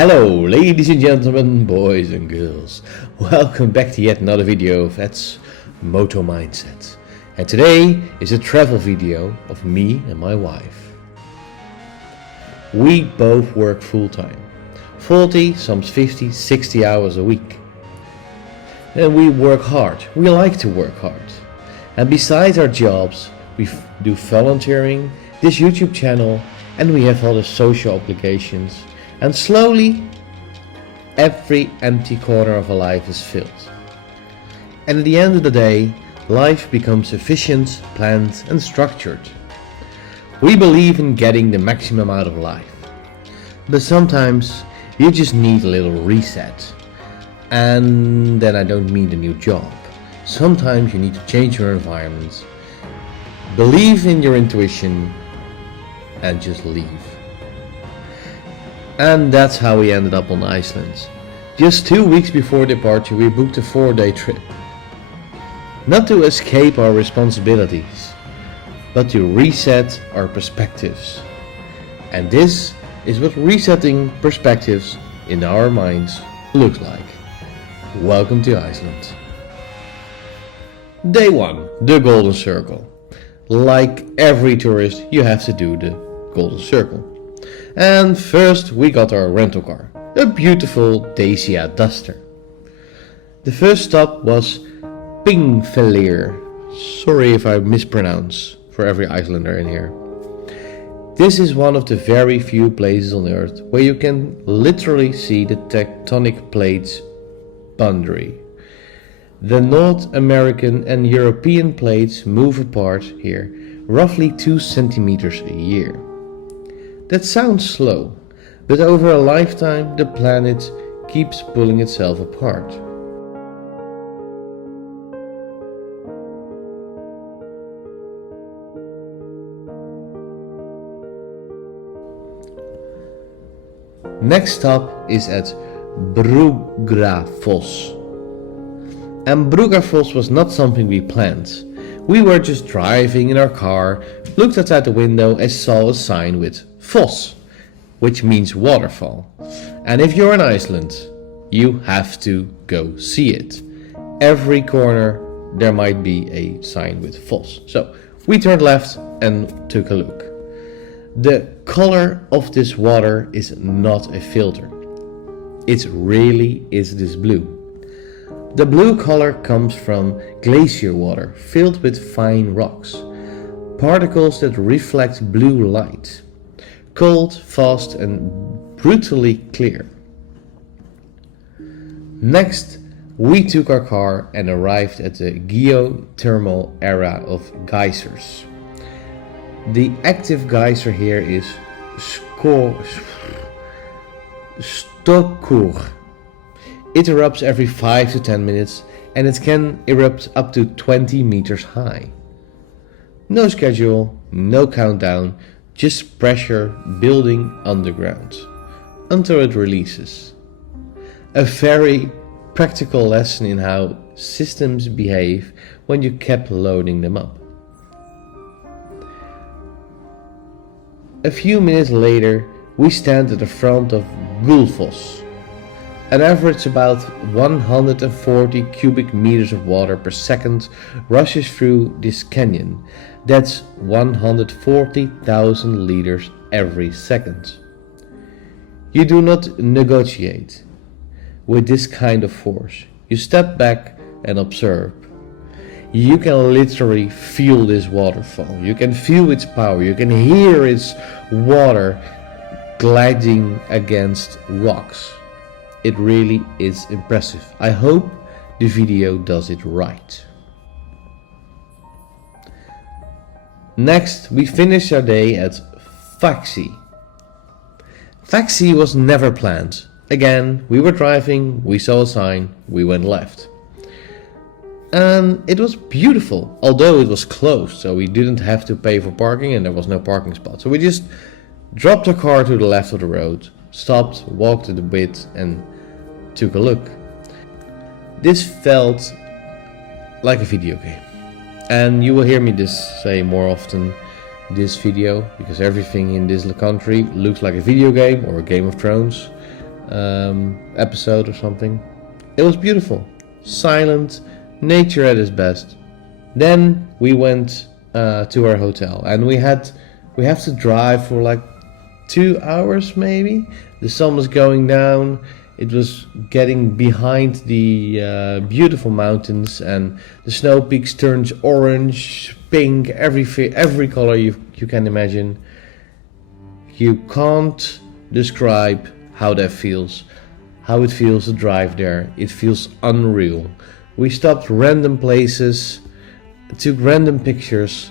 Hello ladies and gentlemen, boys and girls. Welcome back to yet another video of Ed's Moto Mindset. And today is a travel video of me and my wife. We both work full-time, 40, some 50, 60 hours a week. And we work hard, we like to work hard. And besides our jobs, we do volunteering, this YouTube channel, and we have other social obligations. And slowly, every empty corner of our life is filled. And at the end of the day, life becomes efficient, planned and structured. We believe in getting the maximum out of life. But sometimes you just need a little reset. And then I don't mean a new job. Sometimes you need to change your environment, believe in your intuition and just leave. And that's how we ended up on Iceland. Just 2 weeks before departure we booked a 4-day trip. Not to escape our responsibilities, but to reset our perspectives. And this is what resetting perspectives in our minds looks like. Welcome to Iceland. Day 1, the Golden Circle. Like every tourist, you have to do the Golden Circle. And first we got our rental car, a beautiful Dacia Duster. The first stop was Þingvellir. Sorry if I mispronounce for every Icelander in here. This is one of the very few places on earth where you can literally see the tectonic plates boundary. The North American and European plates move apart here roughly 2 centimeters a year. That sounds slow, but over a lifetime the planet keeps pulling itself apart. Next stop is at Brúarfoss. And Brúarfoss was not something we planned. We were just driving in our car, looked outside the window and saw a sign with Foss, which means waterfall. And if you're in Iceland, you have to go see it. Every corner there might be a sign with Foss. So we turned left and took a look. The color of this water is not a filter. It really is this blue. The blue color comes from glacier water filled with fine rocks, particles that reflect blue light. Cold, fast and brutally clear. Next, we took our car and arrived at the geothermal era of geysers. The active geyser here is Strokkur. It erupts every 5 to 10 minutes and it can erupt up to 20 meters high. No schedule, no countdown, just pressure building underground until it releases. A very practical lesson in how systems behave when you kept loading them up. A few minutes later we stand at the front of Gullfoss. An average about 140 cubic meters of water per second rushes through this canyon. That's 140,000 liters every second. You do not negotiate with this kind of force. You step back and observe. You can literally feel this waterfall. You can feel its power. You can hear its water gliding against rocks. It really is impressive. I hope the video does it right. Next, we finished our day at Þingvellir. Þingvellir was never planned. Again, we were driving, we saw a sign, we went left. And it was beautiful, although it was closed, so we didn't have to pay for parking and there was no parking spot. So we just dropped our car to the left of the road, stopped, walked a bit and took a look. This felt like a video game. And you will hear me say more often this video, because everything in this country looks like a video game or a Game of Thrones. episode or something. It was beautiful, silent, nature at its best. Then we went to our hotel, and we have to drive for like 2 hours maybe. The sun was going down. It was getting behind the beautiful mountains, and the snow peaks turned orange, pink, every color you can imagine. You can't describe how that feels, how it feels to drive there. It feels unreal. We stopped random places, took random pictures.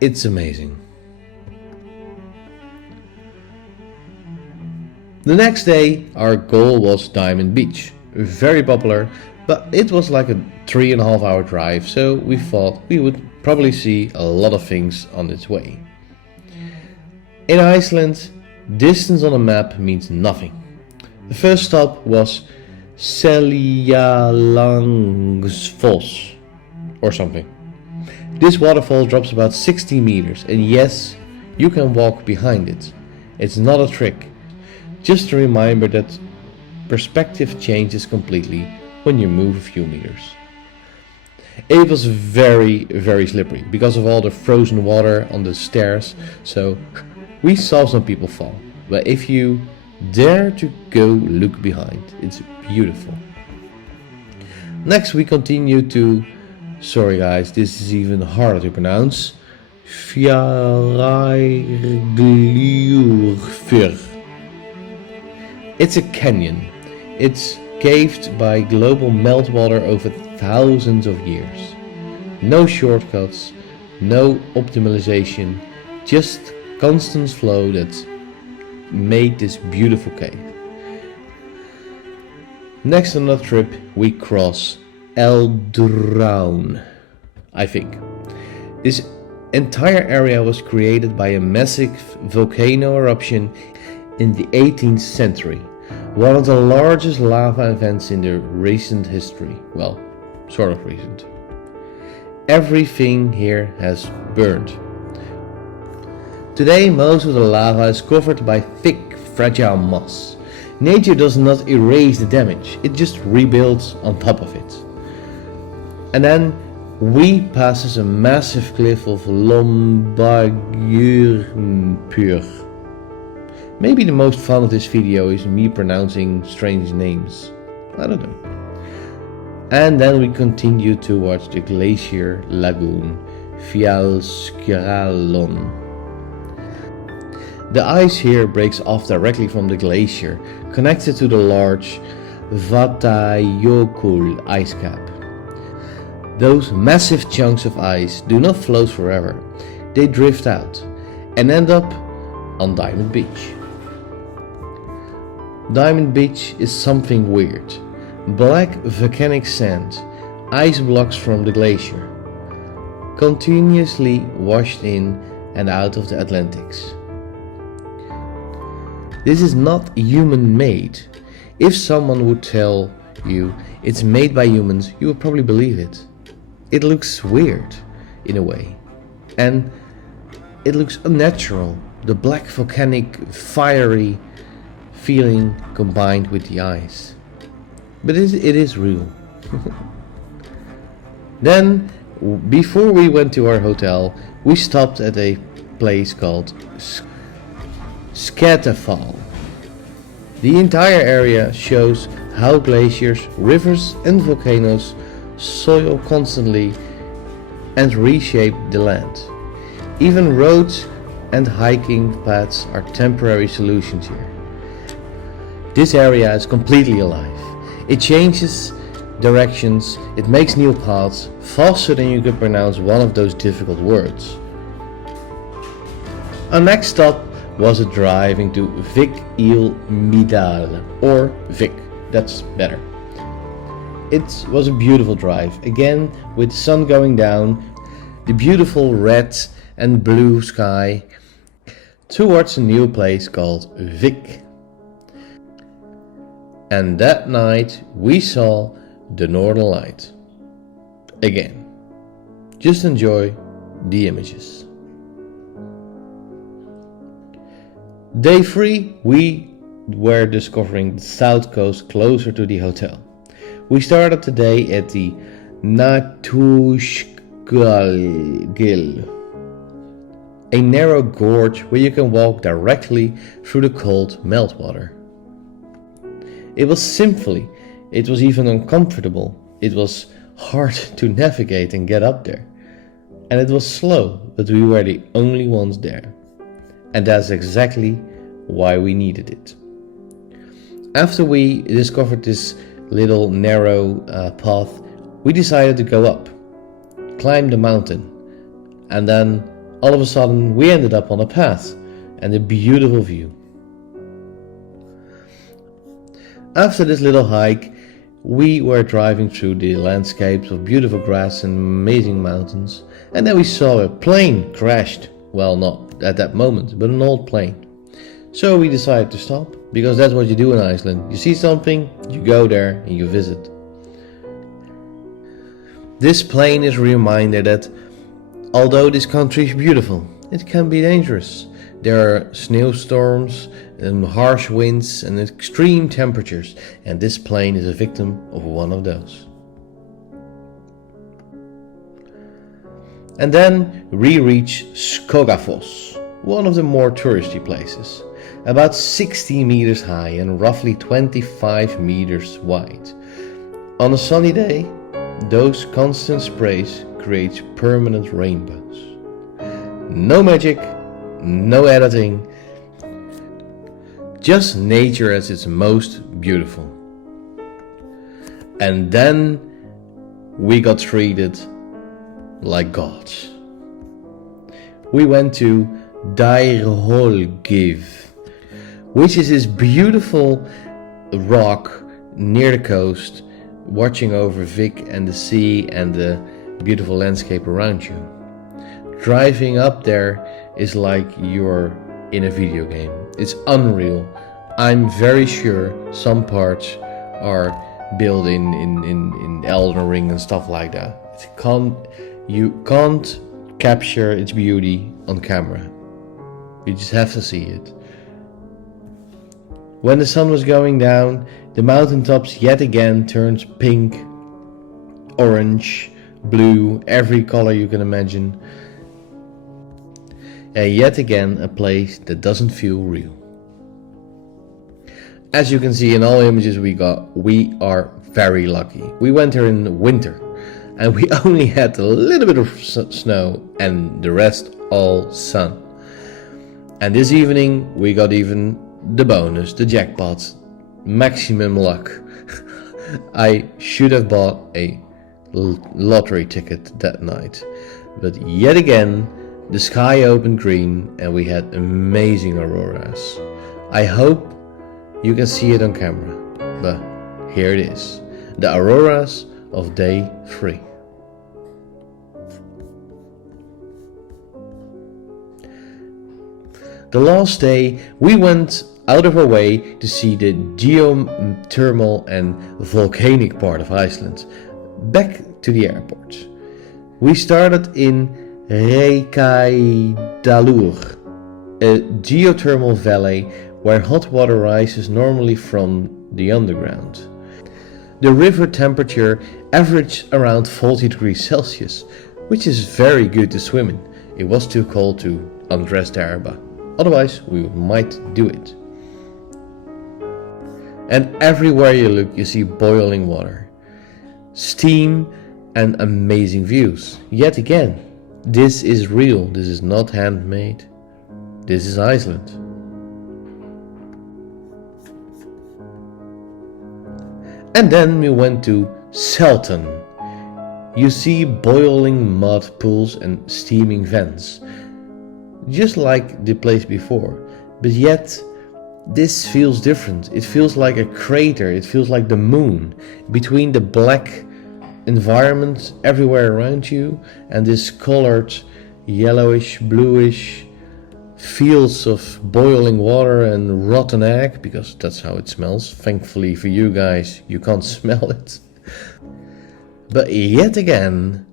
It's amazing. The next day, our goal was Diamond Beach. Very popular, but it was like a 3.5 hour drive, so we thought we would probably see a lot of things on its way. In Iceland, distance on a map means nothing. The first stop was Seljalandsfoss or something. This waterfall drops about 60 meters, and yes, you can walk behind it. It's not a trick. Just a reminder that perspective changes completely when you move a few meters. It was very, very slippery because of all the frozen water on the stairs, so we saw some people fall. But if you dare to go look behind, it's beautiful. Next we continue to, sorry guys, this is even harder to pronounce, Fjaðrárgljúfur. It's a canyon. It's caved by global meltwater over thousands of years. No shortcuts, no optimization, just constant flow that made this beautiful cave. Next on our trip we cross Eldurán, I think. This entire area was created by a massive volcano eruption in the 18th century. One of the largest lava events in the recent history. Well, sort of recent. Everything here has burned. Today most of the lava is covered by thick, fragile moss. Nature does not erase the damage, it just rebuilds on top of it. And then we pass a massive cliff of Lombardjúpur. Maybe the most fun of this video is me pronouncing strange names. I don't know. And then we continue towards the Glacier Lagoon, Fjaðrárgljúfur. The ice here breaks off directly from the glacier, connected to the large Vatnajökull ice cap. Those massive chunks of ice do not float forever. They drift out and end up on Diamond Beach. Diamond Beach is something weird. Black volcanic sand, ice blocks from the glacier, continuously washed in and out of the Atlantics. This is not human-made. If someone would tell you it's made by humans, you would probably believe it. It looks weird, in a way. And it looks unnatural. The black volcanic, fiery feeling combined with the ice. But it is real. Then, before we went to our hotel, we stopped at a place called Skógafoss. The entire area shows how glaciers, rivers and volcanoes soil constantly and reshape the land. Even roads and hiking paths are temporary solutions here. This area is completely alive. It changes directions, it makes new paths faster than you could pronounce one of those difficult words. Our next stop was a drive into Þingvellir, or Vik, that's better. It was a beautiful drive, again with the sun going down, the beautiful red and blue sky, towards a new place called Vik. And that night we saw the Northern Light. Again, just enjoy the images. Day 3 we were discovering the south coast closer to the hotel. We started today at the Náttúruskál, a narrow gorge where you can walk directly through the cold meltwater. It was even uncomfortable. It was hard to navigate and get up there. And it was slow, but we were the only ones there. And that's exactly why we needed it. After we discovered this little narrow path, we decided to go up, climb the mountain, and then all of a sudden we ended up on a path and a beautiful view. After this little hike, we were driving through the landscapes of beautiful grass and amazing mountains, and then we saw a plane crashed. Well, not at that moment, but an old plane. So we decided to stop, because that's what you do in Iceland. You see something, you go there and you visit. This plane is a reminder that although this country is beautiful, it can be dangerous. There are snowstorms and harsh winds and extreme temperatures, and this plane is a victim of one of those. And then we reach Skógafoss, one of the more touristy places, about 60 meters high and roughly 25 meters wide. On a sunny day, those constant sprays create permanent rainbows. No magic, no editing, just nature at its most beautiful. And then we got treated like gods. We went to Dyrhólaey, which is this beautiful rock near the coast, watching over Vik and the sea and the beautiful landscape around you. Driving up there is like you're in a video game. It's unreal. I'm very sure some parts are built in Elden Ring and stuff like that. You can't capture its beauty on camera. You just have to see it. When the sun was going down, the mountaintops yet again turned pink, orange, blue, every color you can imagine. And yet again a place that doesn't feel real. As you can see in all images we got, we are very lucky. We went here in winter and we only had a little bit of snow and the rest all sun. And this evening we got even the bonus, the jackpot, maximum luck. I should have bought a lottery ticket that night, but yet again the sky opened green and we had amazing auroras. I hope you can see it on camera, but here it is, the auroras of day 3. The last day we went out of our way to see the geothermal and volcanic part of Iceland. Back to the airport. We started in Reykjadalur, a geothermal valley where hot water rises normally from the underground. The river temperature averaged around 40 degrees Celsius, which is very good to swim in. It was too cold to undress there, but otherwise we might do it. And everywhere you look you see boiling water, steam and amazing views. Yet again, this is real, this is not handmade. This is Iceland. And then we went to Seltún. You see boiling mud pools and steaming vents, just like the place before, but yet this feels different. It feels like a crater, it feels like the moon, between the black environment everywhere around you and this colored yellowish, bluish fields of boiling water and rotten egg, because that's how it smells. Thankfully for you guys, you can't smell it. But yet again,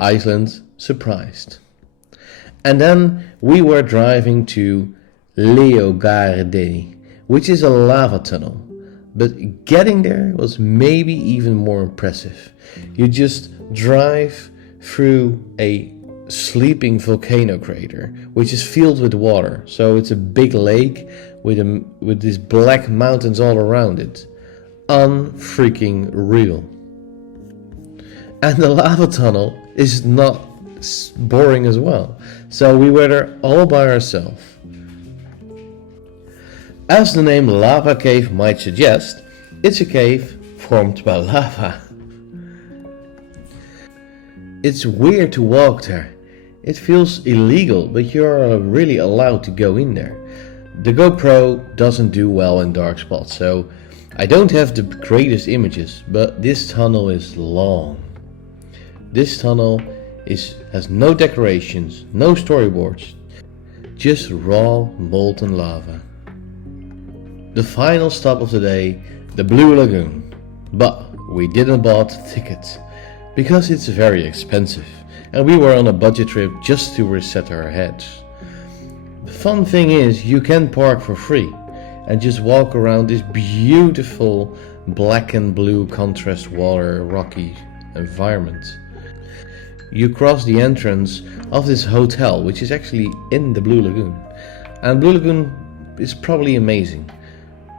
Iceland surprised. And then we were driving to Leiðarendi, which is a lava tunnel. But getting there was maybe even more impressive. You just drive through a sleeping volcano crater, which is filled with water. So it's a big lake with these black mountains all around it. Unfreaking real. And the lava tunnel is not boring as well. So we were there all by ourselves. As the name Lava Cave might suggest, it's a cave formed by lava. It's weird to walk there. It feels illegal, but you're really allowed to go in there. The GoPro doesn't do well in dark spots, so I don't have the greatest images, but this tunnel is long. This tunnel has no decorations, no storyboards, just raw molten lava. The final stop of the day, the Blue Lagoon. But we didn't bought tickets because it's very expensive and we were on a budget trip just to reset our heads. The fun thing is you can park for free and just walk around this beautiful black and blue contrast water rocky environment. You cross the entrance of this hotel, which is actually in the Blue Lagoon, and Blue Lagoon is probably amazing.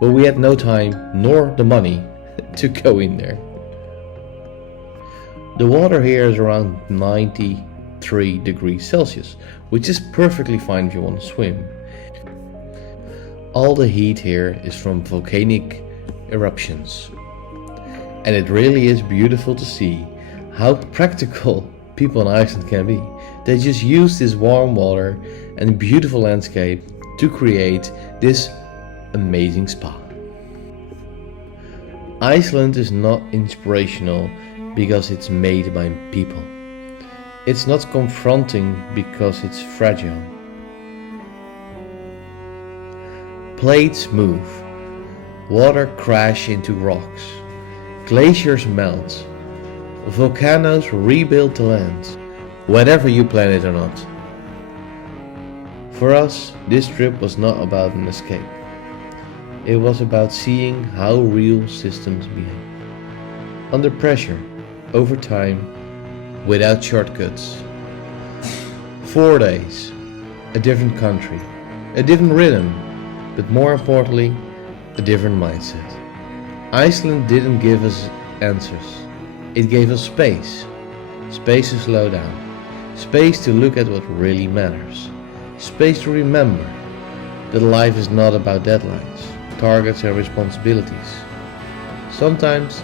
But we had no time nor the money to go in there. The water here is around 93 degrees Celsius, which is perfectly fine if you want to swim. All the heat here is from volcanic eruptions. And it really is beautiful to see how practical people in Iceland can be. They just use this warm water and beautiful landscape to create this amazing spa. Iceland is not inspirational because it's made by people. It's not confronting because it's fragile. Plates move, water crash into rocks, glaciers melt, volcanoes rebuild the land, whether you plan it or not. For us, this trip was not about an escape. It was about seeing how real systems behave. Under pressure, over time, without shortcuts. 4 days, a different country, a different rhythm, but more importantly, a different mindset. Iceland didn't give us answers. It gave us space. Space to slow down. Space to look at what really matters. Space to remember that life is not about deadlines, targets and responsibilities. Sometimes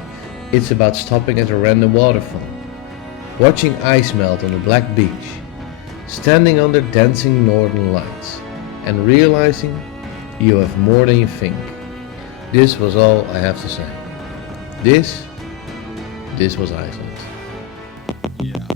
it's about stopping at a random waterfall, watching ice melt on a black beach, standing under dancing northern lights, and realizing you have more than you think. This was all I have to say. This was Iceland. Yeah.